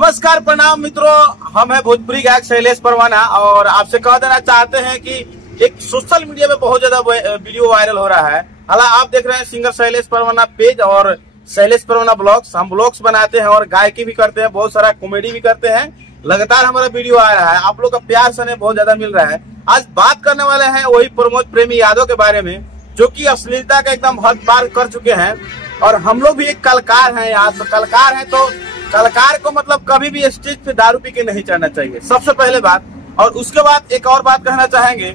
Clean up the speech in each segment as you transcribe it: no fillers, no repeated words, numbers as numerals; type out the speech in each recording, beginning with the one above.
नमस्कार प्रणाम मित्रों, हम है भोजपुरी गायक शैलेश परवाना और आपसे कह देना चाहते हैं कि एक सोशल मीडिया में बहुत ज्यादा वीडियो वायरल हो रहा है। हालांकि आप देख रहे हैं सिंगर शैलेश परवाना पेज और शैलेश परवाना ब्लॉग्स। हम ब्लॉग्स बनाते हैं और गायकी भी करते हैं, बहुत सारा कॉमेडी भी करते हैं। लगातार हमारा वीडियो आ रहा है, आप लोग का प्यार से बहुत ज्यादा मिल रहा है। आज बात करने वाले हैं वही प्रमोद प्रेमी यादव के बारे में, जो कि अश्लीलता का एकदम हद पार कर चुके हैं। और हम लोग भी एक कलाकार हैं, यहाँ तो कलाकार हैं, तो कलाकार को मतलब कभी भी स्टेज पे दारू पी के नहीं चढ़ना चाहिए, सबसे पहले बात। और उसके बाद एक और बात कहना चाहेंगे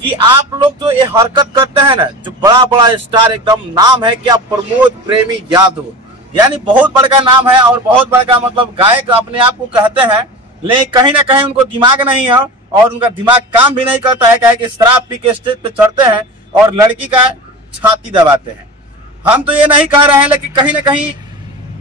कि आप लोग जो ये हरकत करते हैं ना, जो बड़ा बड़ा स्टार एकदम नाम है क्या, प्रमोद प्रेमी यादव, यानी बहुत बड़का नाम है और बहुत बड़का मतलब गायक अपने आप को कहते हैं, लेकिन कहीं ना कहीं उनको दिमाग नहीं है और उनका दिमाग काम भी नहीं करता है। क्या कि शराब पी के स्टेज पे चढ़ते हैं और लड़की का छाती दबाते हैं। हम तो ये नहीं कह रहे हैं, लेकिन कहीं ना कहीं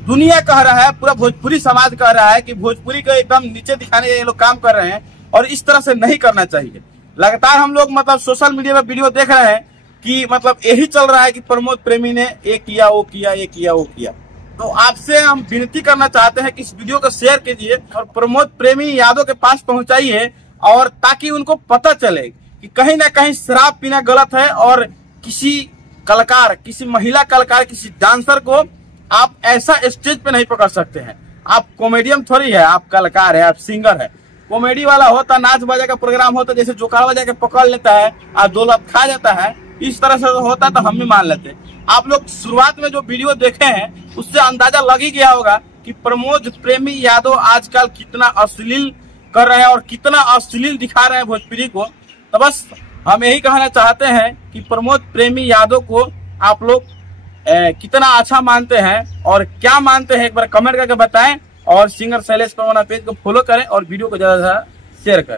दुनिया कह रहा है, पूरा भोजपुरी समाज कह रहा है कि भोजपुरी को एकदम नीचे दिखाने ये लोग काम कर रहे हैं और इस तरह से नहीं करना चाहिए। लगातार हम लोग मतलब सोशल मीडिया में वीडियो देख रहे हैं कि मतलब यही चल रहा है कि प्रमोद प्रेमी ने ये किया वो किया, ये किया वो किया। तो आपसे हम विनती करना चाहते हैं कि इस वीडियो को शेयर कीजिए और प्रमोद प्रेमी यादव के पास पहुंचाइए, और ताकि उनको पता चले कि कहीं ना कहीं शराब पीना गलत है और किसी कलाकार, किसी महिला कलाकार, किसी डांसर को आप ऐसा स्टेज पे नहीं पकड़ सकते हैं। आप कॉमेडियन थोड़ी है, आप कलाकार है, आप सिंगर है। कॉमेडी वाला होता, नाच बजा का प्रोग्राम होता, जैसे जोकार बजा के पकड़ लेता है और 2 लाख खा जाता है, इस तरह से होता तो हम भी मान लेते। आप लोग शुरुआत में जो वीडियो देखे हैं उससे अंदाजा लग ही गया होगा कि प्रमोद प्रेमी यादव आजकल कितना अश्लील कर रहे हैं और कितना अश्लील दिखा रहे हैं भोजपुरी को। तो बस हम यही कहना चाहते हैं कि प्रमोद प्रेमी यादव को आप लोग कितना अच्छा मानते हैं और क्या मानते हैं, एक बार कमेंट करके बताएं। और सिंगर शैलेश परवाना पेज को फॉलो करें और वीडियो को ज्यादा से ज्यादा शेयर करें।